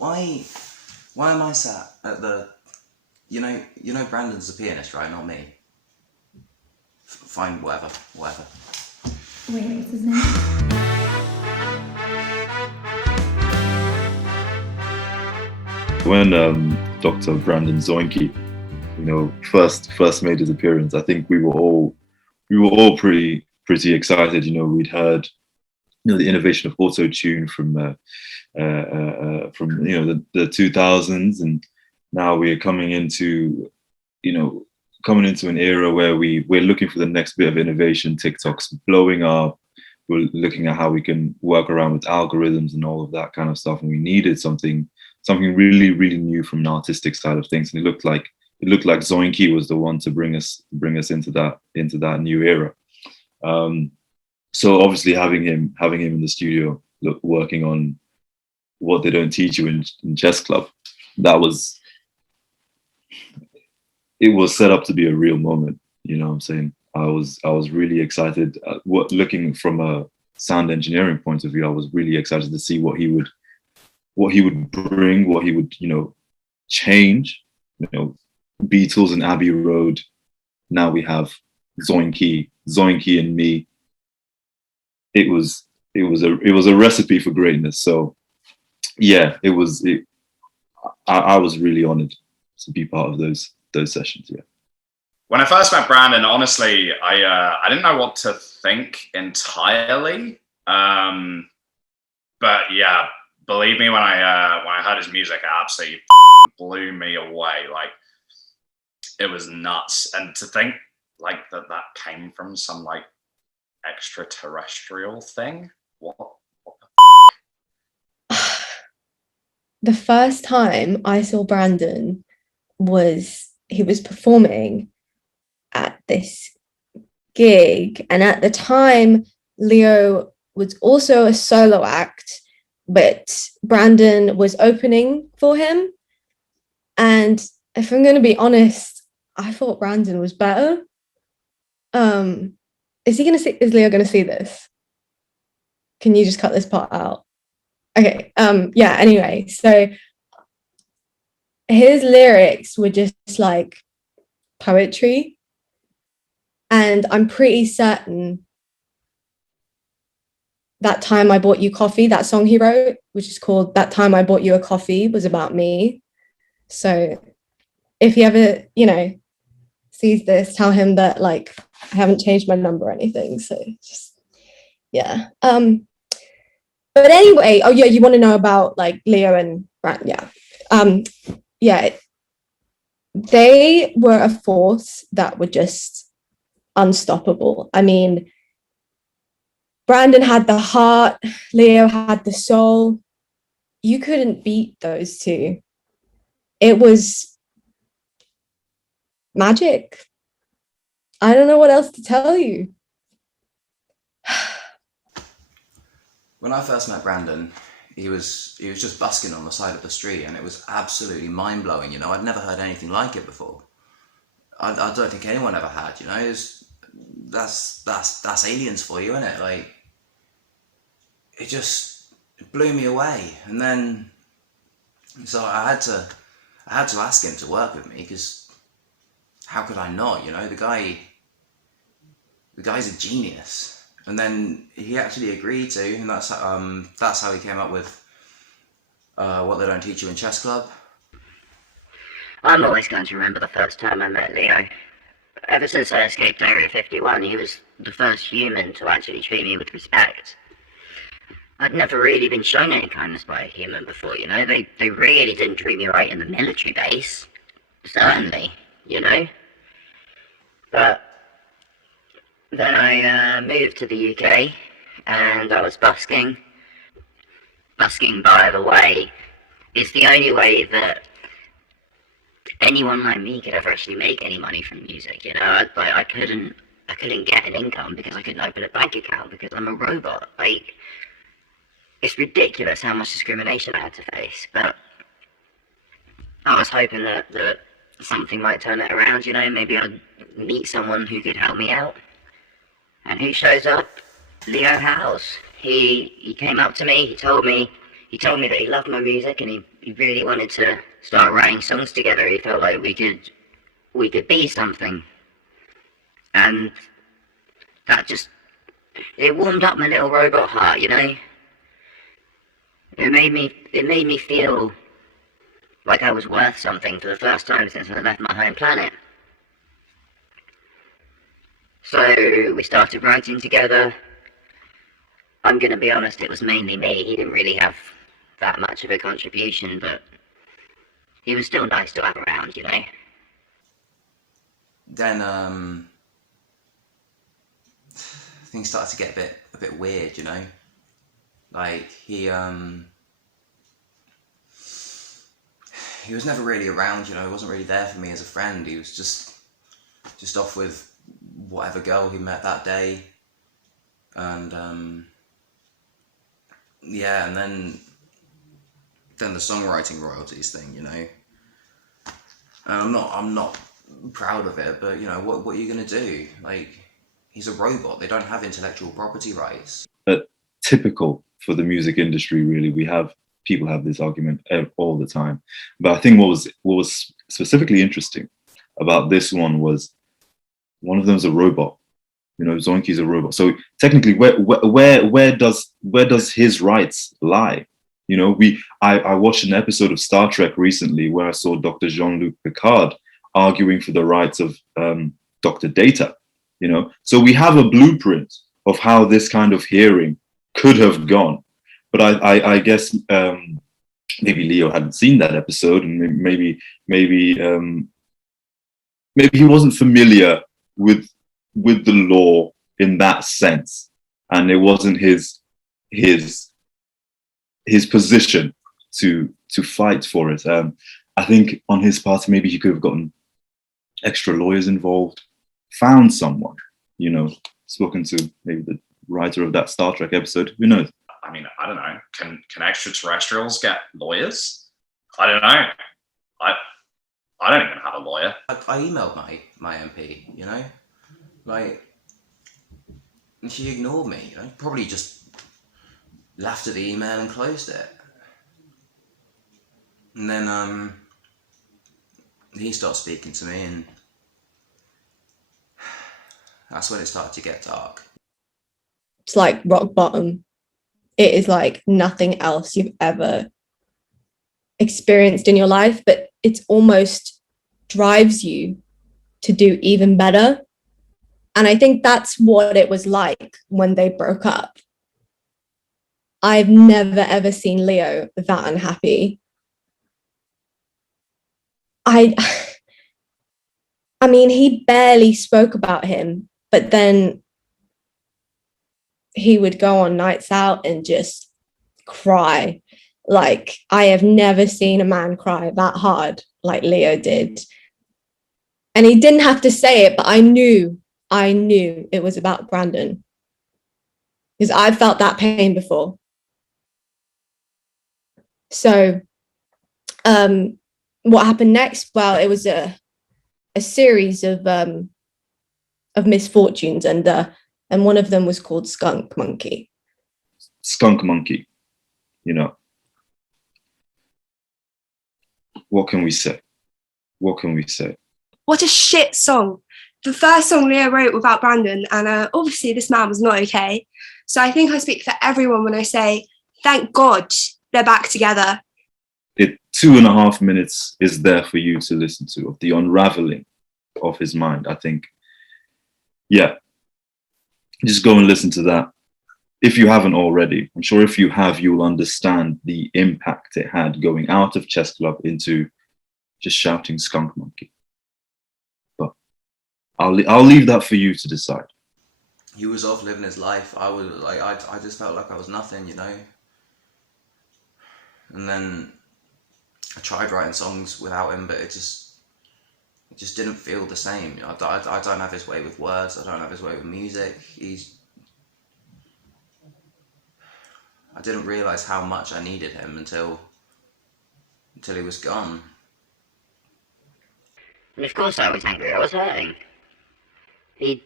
Why am I sat at the, you know Brandon's the pianist, right? Not me. Fine, whatever. Wait, what's his name? When Dr. Brandon Zoinky, first made his appearance, I think we were all pretty excited. We'd heard the innovation of auto tune from the 2000s, and now we're coming into an era where we're looking for the next bit of innovation. TikTok's blowing up. We're looking at how we can work around with algorithms and all of that kind of stuff, and we needed something really, really new from an artistic side of things. And it looked like Zoinky was the one to bring us into that new era. So obviously having him in the studio, working on what they don't teach you in chess club, it was set up to be a real moment. You know what I'm saying? I was really excited. Looking from a sound engineering point of view, I was really excited to see what he would bring, what he would change. Beatles and Abbey Road. Now we have Zoinky and me. It was a recipe for greatness. So yeah, I was really honored to be part of those sessions. Yeah. When I first met Brandon, honestly, I didn't know what to think entirely. But yeah, believe me, when I heard his music, it absolutely blew me away. Like, it was nuts. And to think like that came from some like extraterrestrial thing. What The first time I saw Brandon he was performing at this gig, and at the time Leo was also a solo act, but Brandon was opening for him. And if I'm going to be honest, I thought Brandon was better. Is Leo going to see this? Can you just cut this part out? Okay. Yeah, anyway, so his lyrics were just like poetry. And I'm pretty certain That Time I Bought You Coffee, that song he wrote, which is called That Time I Bought You a Coffee, was about me. So if he ever, sees this, tell him that like I haven't changed my number or anything. So just, yeah. But anyway, oh yeah, you want to know about like Leo and Brad? Yeah. Yeah. They were a force that were just unstoppable. I mean, Brandon had the heart, Leo had the soul. You couldn't beat those two. It was magic. I don't know what else to tell you. When I first met Brandon, he was just busking on the side of the street, and it was absolutely mind-blowing. I'd never heard anything like it before. I don't think anyone ever had. That's aliens for you, isn't it? Like, it blew me away. And then, so I had to ask him to work with me, because how could I not? The guy's a genius. And then he actually agreed to, and that's how he came up with What They Don't Teach You in Chess Club. I'm always going to remember the first time I met Leo. Ever since I escaped Area 51, he was the first human to actually treat me with respect. I'd never really been shown any kindness by a human before, They really didn't treat me right in the military base. Certainly, But then I moved to the UK, and I was busking. Busking, by the way, is the only way that anyone like me could ever actually make any money from music. I couldn't get an income because I couldn't open a bank account because I'm a robot. Like, it's ridiculous how much discrimination I had to face. But I was hoping that something might turn it around. Maybe I'd meet someone who could help me out. And who shows up? Leo Howse. He came up to me. He told me that he loved my music, and he really wanted to start writing songs together. He felt like we could be something, and that just, it warmed up my little robot heart, you know. It made me feel like I was worth something for the first time since I left my home planet. So we started writing together. I'm gonna be honest, it was mainly me. He didn't really have that much of a contribution, but he was still nice to have around, you know. Then things started to get a bit weird, you know. Like he was never really around, you know. He wasn't really there for me as a friend. He was just off with whatever girl he met that day, and yeah, and then the songwriting royalties thing, you know. And I'm not proud of it, but you know, what are you gonna do? Like, he's a robot. They don't have intellectual property rights. Typical for the music industry, really. People have this argument all the time. But I think what was specifically interesting about this one was one of them is a robot. You know, Zoinky's a robot. So technically, where does his rights lie? You know, I watched an episode of Star Trek recently where I saw Dr. Jean-Luc Picard arguing for the rights of Dr. Data. You know, so we have a blueprint of how this kind of hearing could have gone. But I guess maybe Leo hadn't seen that episode, and maybe he wasn't familiar with the law in that sense, and it wasn't his position to fight for it. I think on his part, maybe he could have gotten extra lawyers involved, found someone, you know, spoken to maybe the writer of that Star Trek episode. Who knows? I mean, I don't know. Can extraterrestrials get lawyers? I don't know. I don't even have a lawyer. I emailed my MP, you know, like, and she ignored me, you know, probably just laughed at the email and closed it. And then he started speaking to me, and that's when it started to get dark. It's like rock bottom. It is like nothing else you've ever experienced in your life, but it's almost drives you to do even better. And I think that's what it was like when they broke up. I've never ever seen Leo that unhappy. I mean, he barely spoke about him, but then he would go on nights out and just cry. Like, I have never seen a man cry that hard like Leo did. And he didn't have to say it, but I knew it was about Brandon, because I've felt that pain before. So what happened next? Well, it was a series of misfortunes, and one of them was called Skunk Monkey. Skunk Monkey, you know. What can we say? What can we say? What a shit song. The first song Leo wrote without Brandon, and obviously this man was not okay. So I think I speak for everyone when I say, thank God they're back together. 2.5 minutes is there for you to listen to, of the unraveling of his mind. I think, yeah, just go and listen to that. If you haven't already, I'm sure if you have, you'll understand the impact it had going out of Chess Club into just shouting Skunk Monkey. But I'll leave that for you to decide. He was off living his life. I was like, I just felt like I was nothing, you know. And then I tried writing songs without him, but it just didn't feel the same. You know, I don't have his way with words. I don't have his way with music. I didn't realize how much I needed him until he was gone. And of course I was angry. I was hurting. He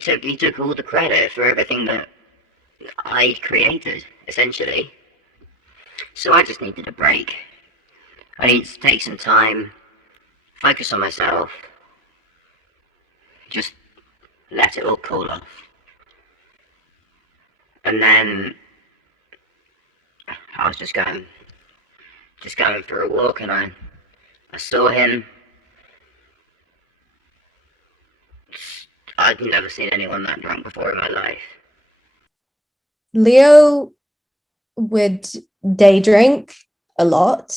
took all the credit for everything that I'd created, essentially. So I just needed a break. I needed to take some time, focus on myself, just let it all cool off. And then I was just going for a walk, and I saw him. I'd never seen anyone that drunk before in my life. Leo would day drink a lot,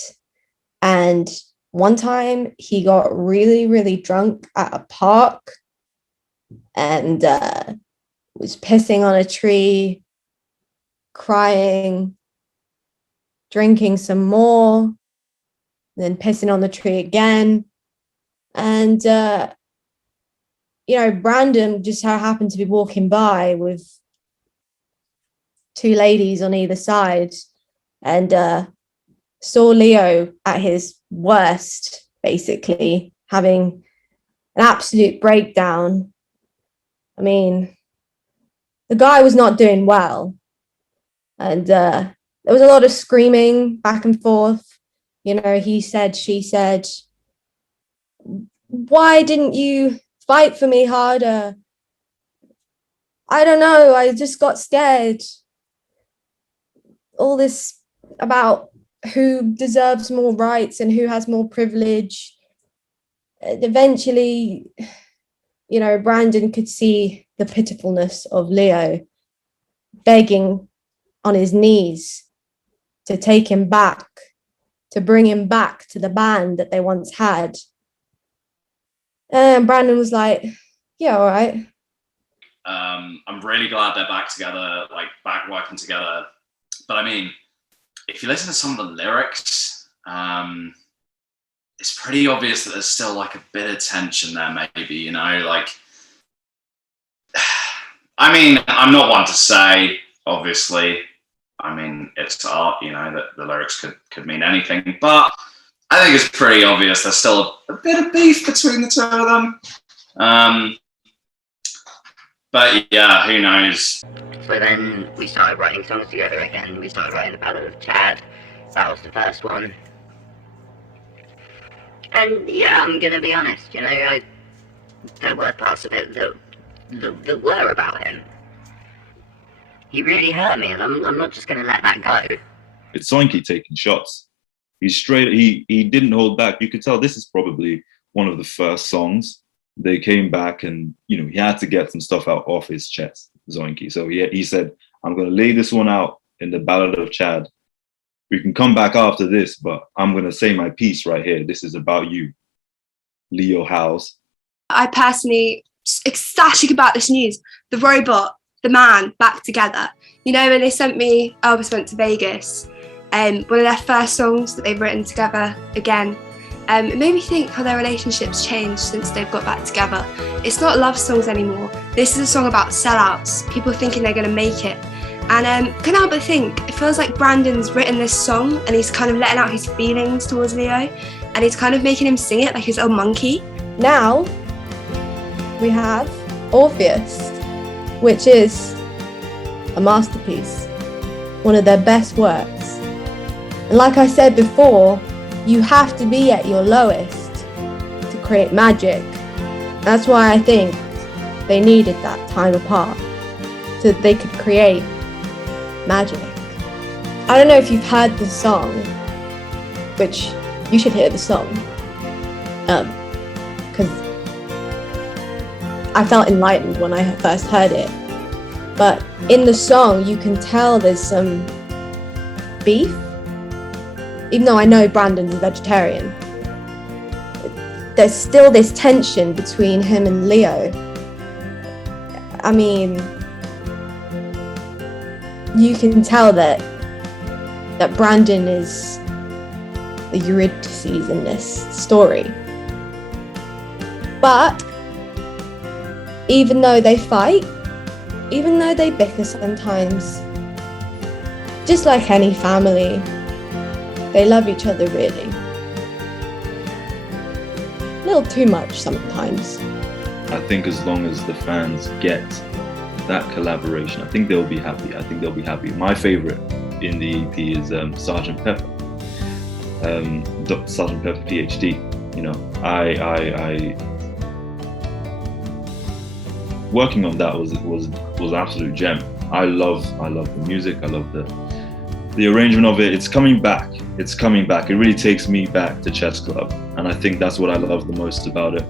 and one time he got really, really drunk at a park and was pissing on a tree, crying, drinking some more, then pissing on the tree again. And Brandon just happened to be walking by with two ladies on either side, and saw Leo at his worst, basically having an absolute breakdown. I mean, the guy was not doing well, and there was a lot of screaming back and forth. He said, she said, why didn't you fight for me harder? I don't know, I just got scared. All this about who deserves more rights and who has more privilege. Eventually, Brandon could see the pitifulness of Leo, begging on his knees to take him back, to bring him back to the band that they once had. And Brandon was like, yeah, all right. I'm really glad they're back together, like back working together. But I mean, if you listen to some of the lyrics, it's pretty obvious that there's still like a bit of tension there, maybe, like, I mean, I'm not one to say, obviously, I mean, it's art, that the lyrics could mean anything, but I think it's pretty obvious there's still a bit of beef between the two of them. But yeah, who knows? So then we started writing songs together again. We started writing the Ballad of Chad. That was the first one. And yeah, I'm gonna be honest, there were parts of it that were about him. He really hurt me, and I'm not just gonna let that go. It's Zoinky taking shots. He's straight, he didn't hold back. You could tell this is probably one of the first songs. They came back and, he had to get some stuff out off his chest, Zoinky. So he said, I'm going to lay this one out in the Ballad of Chad. We can come back after this, but I'm going to say my piece right here. This is about you, Leo Howse. I personally ecstatic about this news. The robot, the man, back together. When they sent me Elvis Went to Vegas, one of their first songs that they've written together again, it made me think how their relationship's changed since they've got back together. It's not love songs anymore. This is a song about sellouts, people thinking they're going to make it. And can't help but think, it feels like Brandon's written this song and he's kind of letting out his feelings towards Leo, and he's kind of making him sing it like his old monkey. Now we have Orpheus, which is a masterpiece, one of their best works. And like I said before, you have to be at your lowest to create magic. That's why I think they needed that time apart so that they could create magic. I don't know if you've heard the song, which you should hear the song, because I felt enlightened when I first heard it. But in the song, you can tell there's some beef. Even though I know Brandon's a vegetarian, there's still this tension between him and Leo. I mean, you can tell that Brandon is the Eurydice in this story. But even though they fight, even though they bicker sometimes, just like any family, they love each other really. A little too much sometimes. I think as long as the fans get that collaboration, I think they'll be happy. My favorite in the EP is Sergeant Pepper, Sergeant Pepper PhD. You know, I working on that was an absolute gem. I love the music. I love the arrangement of it. It's coming back. It really takes me back to Chess Club, and I think that's what I love the most about it.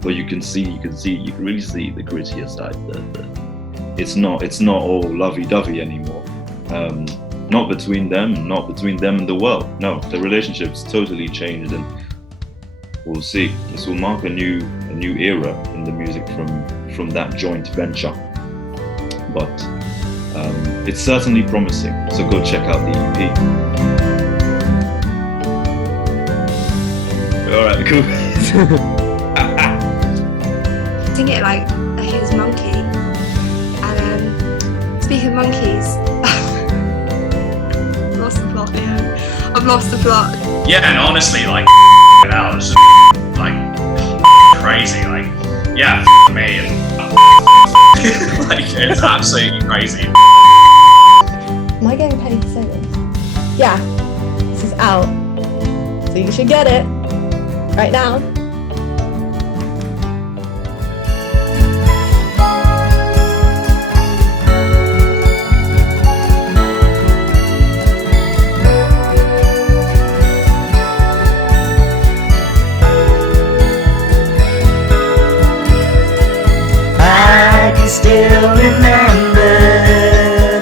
But you can really see the grittier side. It's not all lovey-dovey anymore. Not between them and the world. No, the relationship's totally changed, and we'll see. This will mark a new era in the music from that joint venture. But it's certainly promising. So go check out the EP. All right, cool. Sing it like his monkey. And speaking of monkeys, I've lost the plot. Yeah, and honestly, like, that was just, like, crazy. Like, yeah, me and like, it's absolutely crazy. Am I getting paid to say this? Yeah, this is out. So you should get it right now. I can still remember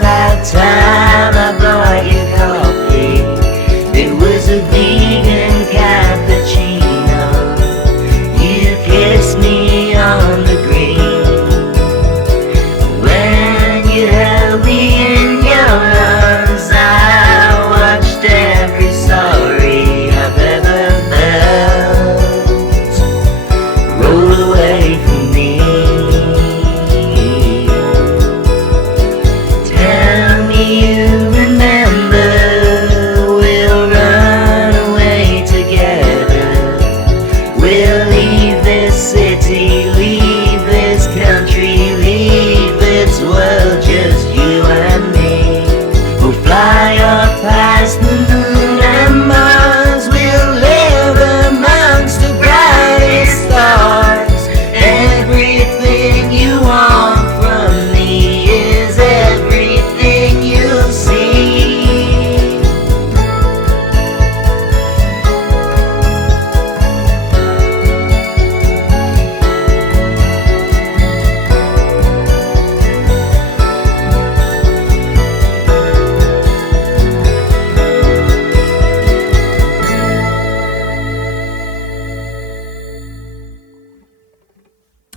that time I brought you coffee. It was a vegan cappuccino. You kissed me on the green. When you held me in your arms, I watched every sorry I've ever felt roll away from me. Past the moon.